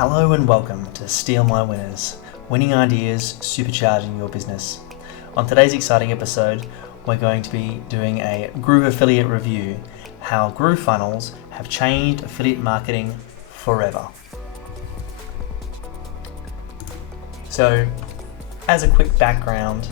Hello and welcome to Steal My Winners, winning ideas, supercharging your business. On today's exciting episode, we're going to be doing a Groove affiliate review, how GrooveFunnels have changed affiliate marketing forever. So, as a quick background,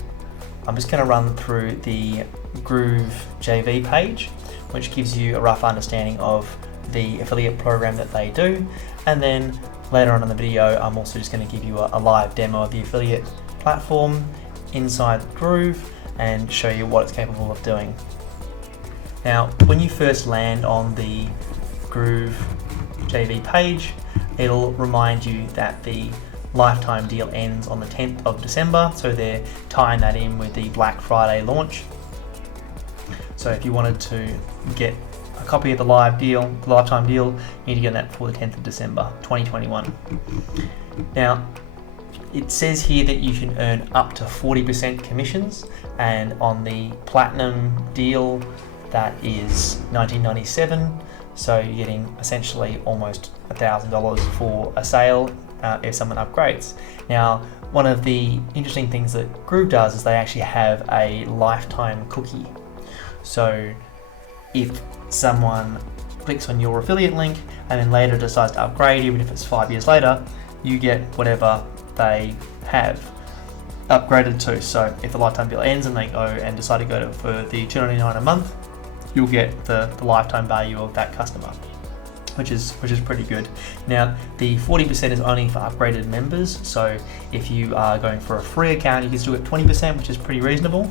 I'm just going to run through the Groove JV page, which gives you a rough understanding of the affiliate program that they do, and then later on in the video I'm also just going to give you a live demo of the affiliate platform inside Groove and show you what it's capable of doing. Now, when you first land on the Groove JV page, it'll remind you that the lifetime deal ends on the 10th of December, so they're tying that in with the Black Friday launch. So if you wanted to get a copy of the lifetime deal, you need to get that for the 10th of December 2021. Now, it says here that you can earn up to 40% commissions, and on the platinum deal that is $19.97, so you're getting essentially almost $1,000 for a sale if someone upgrades. Now, one of the interesting things that Groove does is they actually have a lifetime cookie. So if someone clicks on your affiliate link and then later decides to upgrade, even if it's 5 years later, you get whatever they have upgraded to. So if the lifetime deal ends and they go and decide to go for the $2.99 a month, you'll get the lifetime value of that customer, which is pretty good. Now, the 40% is only for upgraded members, so if you are going for a free account, you can still get 20%, which is pretty reasonable.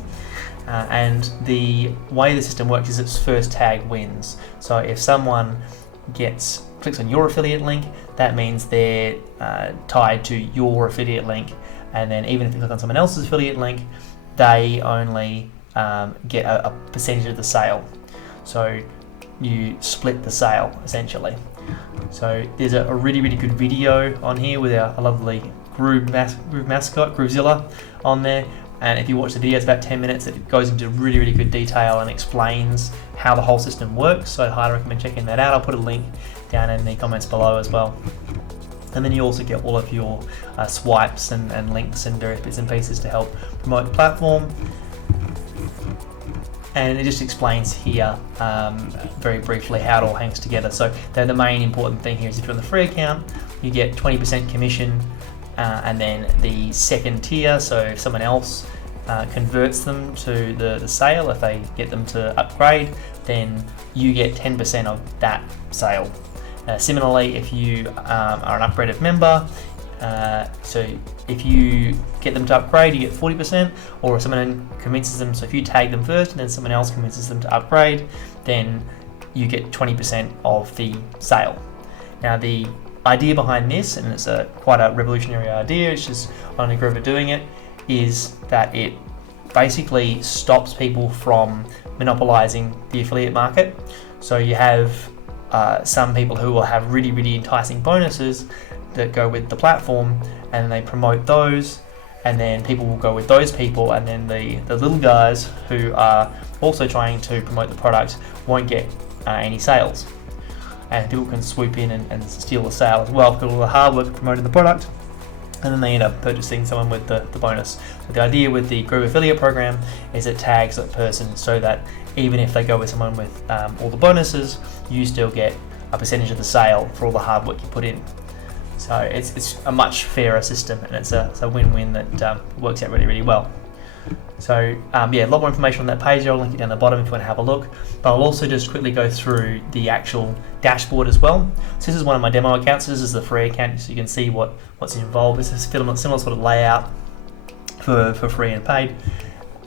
And the way the system works is it's first tag wins. So if someone clicks on your affiliate link, that means they're tied to your affiliate link, and then even if they click on someone else's affiliate link, they only get a percentage of the sale. So you split the sale essentially. So there's a really good video on here with a lovely Groove mascot, Groovezilla, on there. And if you watch the video, it's about 10 minutes. It goes into really good detail and explains how the whole system works. So I'd highly recommend checking that out. I'll put a link down in the comments below as well. And then you also get all of your swipes and links and various bits and pieces to help promote the platform. And it just explains here very briefly how it all hangs together. So the main important thing here is if you're on the free account, you get 20% commission, and then the second tier, so if someone else converts them to the sale, if they get them to upgrade, then you get 10% of that sale. Similarly, if you are an upgraded member, so if you get them to upgrade, you get 40%, or if someone convinces them, so if you tag them first and then someone else convinces them to upgrade, then you get 20% of the sale. Now, the idea behind this, and it's quite a revolutionary idea, it's just only Groove are doing it, is that it basically stops people from monopolizing the affiliate market. So you have some people who will have really enticing bonuses that go with the platform, and they promote those, and then people will go with those people, and then the little guys who are also trying to promote the product won't get any sales. And people can swoop in and steal the sale as well because of all the hard work of promoting the product, and then they end up purchasing someone with the bonus. So the idea with the Groove affiliate program is it tags that person so that even if they go with someone with all the bonuses, you still get a percentage of the sale for all the hard work you put in. So it's a much fairer system, and it's a win-win that works out really well. So a lot more information on that page. I'll link it down the bottom if you want to have a look. But I'll also just quickly go through the actual dashboard as well. So this is one of my demo accounts. This is the free account, so you can see what's involved. It's a similar sort of layout for free and paid.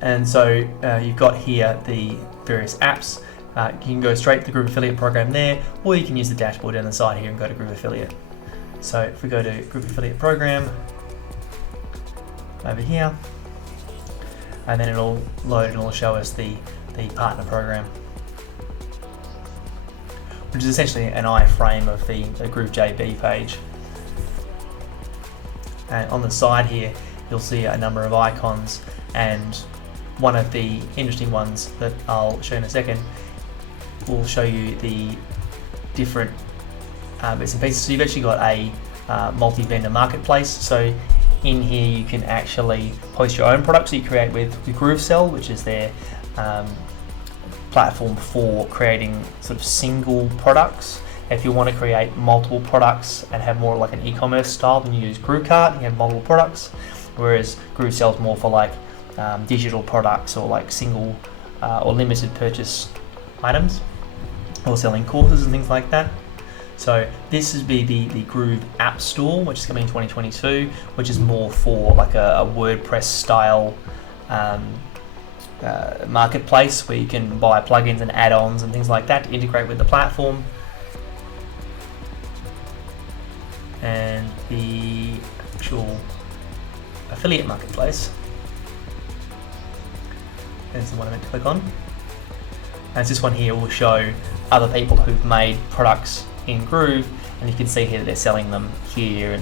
And so you've got here the various apps. You can go straight to the Groove affiliate program there, or you can use the dashboard down the side here and go to Groove affiliate. So if we go to Groove affiliate program over here, and then it'll load and it'll show us the partner program, which is essentially an iframe of the Groove JV page. And on the side here, you'll see a number of icons, and one of the interesting ones that I'll show in a second will show you the different bits and pieces. So you've actually got a multi-vendor marketplace. So in here you can actually post your own products that you create with GrooveSell, which is their platform for creating sort of single products. If you want to create multiple products and have more like an e-commerce style, then you use GrooveCart, you have multiple products, whereas GrooveSell is more for like digital products or like single or limited purchase items, or selling courses and things like that. So this would be the Groove App Store, which is coming in 2022, which is more for like a WordPress style marketplace where you can buy plugins and add-ons and things like that to integrate with the platform. And the actual affiliate marketplace is the one I meant to click on. And this one here will show other people who've made products in Groove, and you can see here that they're selling them here,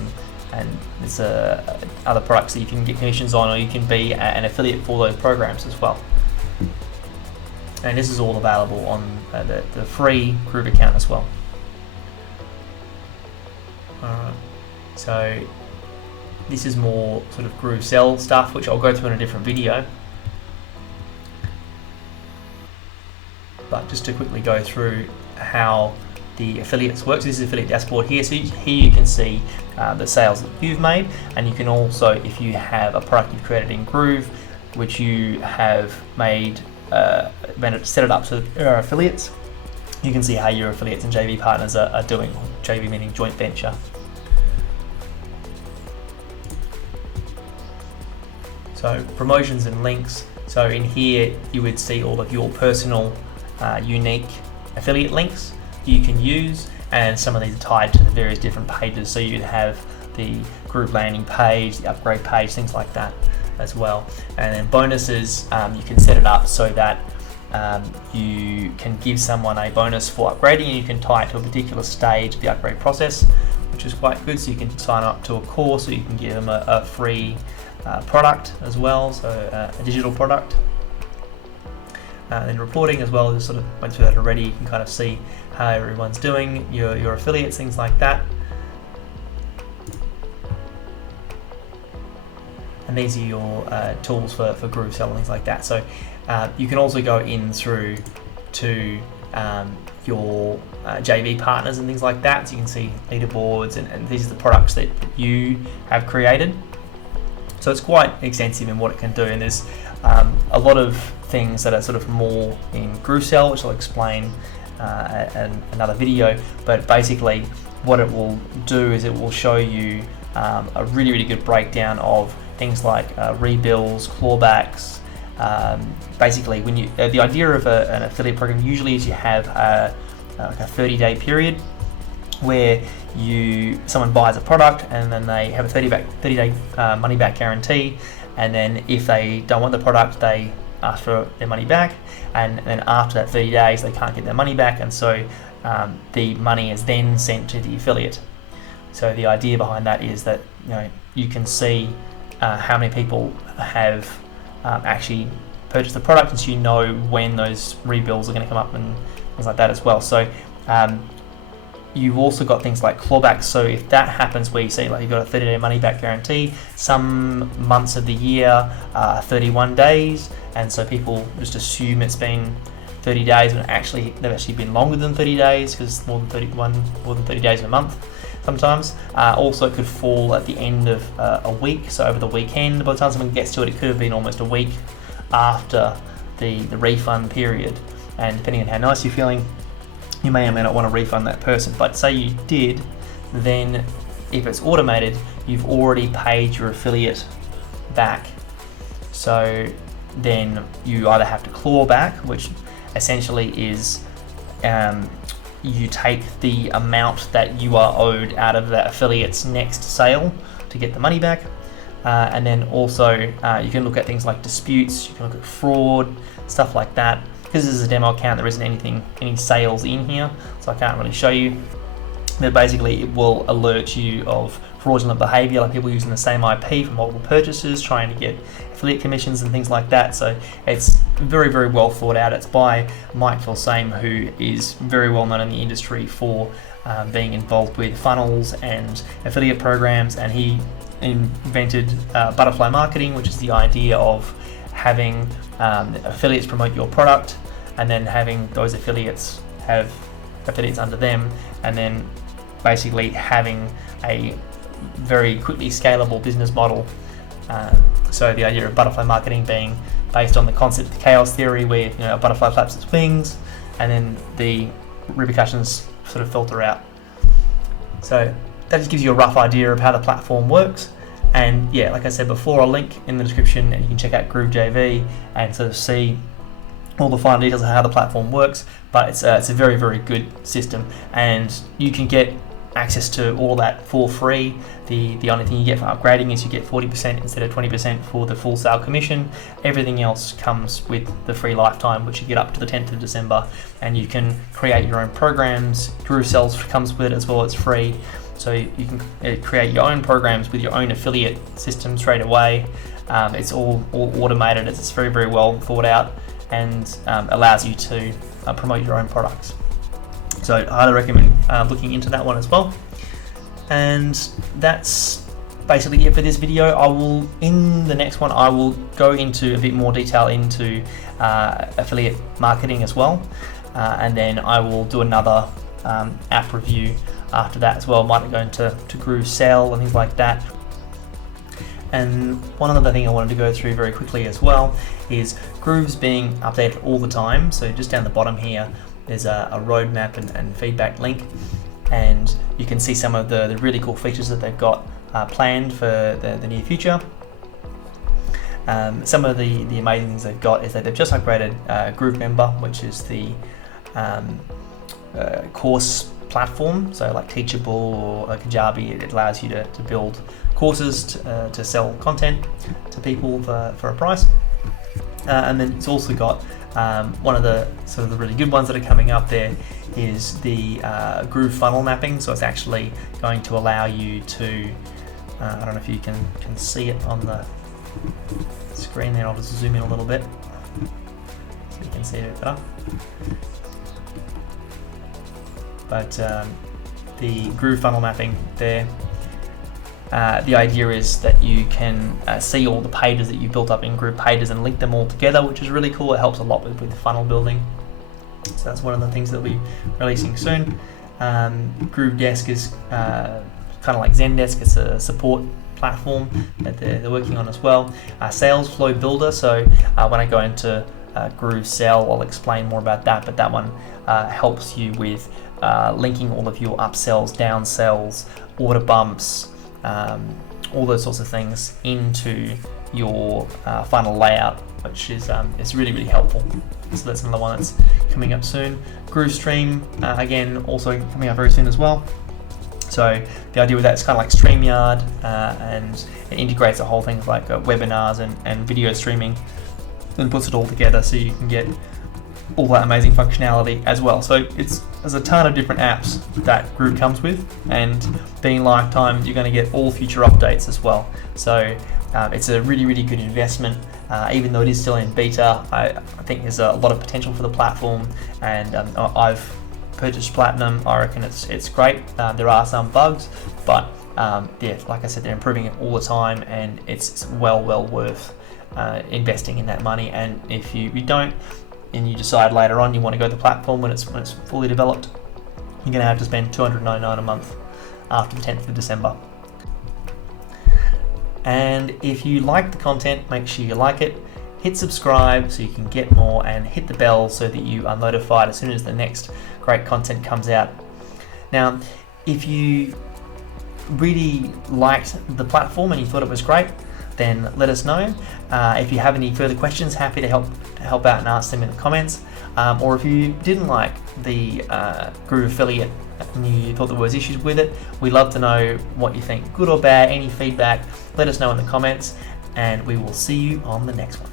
and there's other products that you can get commissions on, or you can be an affiliate for those programs as well. And this is all available on the free Groove account as well. Alright, so this is more sort of GrooveSell stuff, which I'll go through in a different video. But just to quickly go through how the affiliates works, this is affiliate dashboard here. So here you can see the sales that you've made, and you can also, if you have a product you've created in Groove, which you have made, set it up to your affiliates, you can see how your affiliates and JV partners are doing. JV meaning joint venture. So promotions and links. So in here you would see all of your personal unique affiliate links you can use, and some of these are tied to the various different pages. So you'd have the Groove landing page, the upgrade page, things like that as well. And then bonuses, you can set it up so that you can give someone a bonus for upgrading, and you can tie it to a particular stage of the upgrade process, which is quite good. So you can sign up to a course, or you can give them a free product as well, so a digital product. Then reporting as well, just sort of went through that already. You can kind of see how everyone's doing, your affiliates, things like that. And these are your tools for GrooveSell and things like that. So you can also go in through to your JV partners and things like that. So you can see leaderboards, and these are the products that you have created. So it's quite extensive in what it can do, and there's a lot of things that are sort of more in GrooveSell, which I'll explain in another video. But basically what it will do is it will show you a really good breakdown of things like rebills, clawbacks. Basically, when you the idea of an affiliate program usually is you have like a 30-day period where someone buys a product, and then they have a 30-day money back guarantee, and then if they don't want the product, they ask for their money back, and then after that 30 days they can't get their money back, and so the money is then sent to the affiliate. So the idea behind that is that you can see how many people have actually purchased the product, and so you know when those rebills are going to come up and things like that as well. So you've also got things like clawbacks. So if that happens where you see like you've got a 30-day money back guarantee, some months of the year 31 days, and so people just assume it's been 30 days when they've actually been longer than 30 days, because more than 30 days in a month sometimes. Also it could fall at the end of a week, so over the weekend. By the time someone gets to it, it could have been almost a week after the refund period, and depending on how nice you're feeling, you may or may not want to refund that person. But say you did, then if it's automated, you've already paid your affiliate back. So then you either have to claw back, which essentially is you take the amount that you are owed out of that affiliate's next sale to get the money back. And then also you can look at things like disputes, you can look at fraud, stuff like that. Because this is a demo account, there isn't any sales in here, so I can't really show you. But basically it will alert you of fraudulent behavior, like people using the same IP for multiple purchases, trying to get affiliate commissions and things like that. So it's very well thought out. It's by Mike Filsaime, who is very well known in the industry for being involved with funnels and affiliate programs, and he invented butterfly marketing, which is the idea of having affiliates promote your product, and then having those affiliates have affiliates under them, and then basically having a very quickly scalable business model. So the idea of butterfly marketing being based on the concept of chaos theory, where a butterfly flaps its wings and then the repercussions sort of filter out. So that just gives you a rough idea of how the platform works. And yeah, like I said before, I'll link in the description, and you can check out Groove JV and sort of see all the fine details of how the platform works. But it's a very, very good system, and you can get access to all that for free. The only thing you get for upgrading is you get 40% instead of 20% for the full sale commission. Everything else comes with the free lifetime, which you get up to the 10th of December, and you can create your own programs. Groove Cells comes with it as well, it's free. So you can create your own programs with your own affiliate system straight away. It's all automated. It's very, very well thought out, and allows you to promote your own products. So I highly recommend looking into that one as well. And that's basically it for this video. In the next one, I will go into a bit more detail into affiliate marketing as well. And then I will do another app review after that as well. Might go into Groove Sell and things like that. And one other thing I wanted to go through very quickly as well is Groove's being updated all the time. So just down the bottom here, there's a roadmap and feedback link, and you can see some of the really cool features that they've got planned for the near future. Some of the amazing things they've got is that they've just upgraded Groove Member, which is the course platform. So like Teachable or Kajabi, it allows you to build courses to sell content to people for a price. And then it's also got one of the sort of the really good ones that are coming up there is the Groove funnel mapping. So it's actually going to allow you to, I don't know if you can see it on the screen there. I'll just zoom in a little bit so you can see it better. But the Groove funnel mapping there, the idea is that you can see all the pages that you built up in Groove Pages and link them all together, which is really cool. It helps a lot with funnel building. So that's one of the things that we'll be releasing soon. Groove Desk is kind of like Zendesk. It's a support platform that they're working on as well. Sales Flow Builder. So when I go into Groove Sell, I'll explain more about that, but that one helps you with linking all of your upsells, downsells, order bumps, all those sorts of things into your funnel layout, which is really, really helpful. So that's another one that's coming up soon. Groove Stream, again, also coming up very soon as well. So the idea with that is kind of like StreamYard, and it integrates the whole things like webinars and video streaming, and puts it all together so you can get all that amazing functionality as well. So there's a ton of different apps that Groove comes with, and being lifetime, you're going to get all future updates as well. So it's a really, really good investment. Even though it is still in beta, I think there's a lot of potential for the platform, and I've purchased Platinum. I reckon it's great. There are some bugs, but yeah, like I said, they're improving it all the time, and it's well worth investing in that money. And if you don't, and you decide later on you want to go to the platform when it's fully developed, you're going to have to spend $299 a month after the 10th of December. And if you like the content, make sure you like it, hit subscribe so you can get more, and hit the bell so that you are notified as soon as the next great content comes out. Now, if you really liked the platform and you thought it was great, then let us know. If you have any further questions, happy to help out and ask them in the comments. Or if you didn't like the Groove Affiliate and you thought there was issues with it, we'd love to know what you think, good or bad, any feedback. Let us know in the comments, and we will see you on the next one.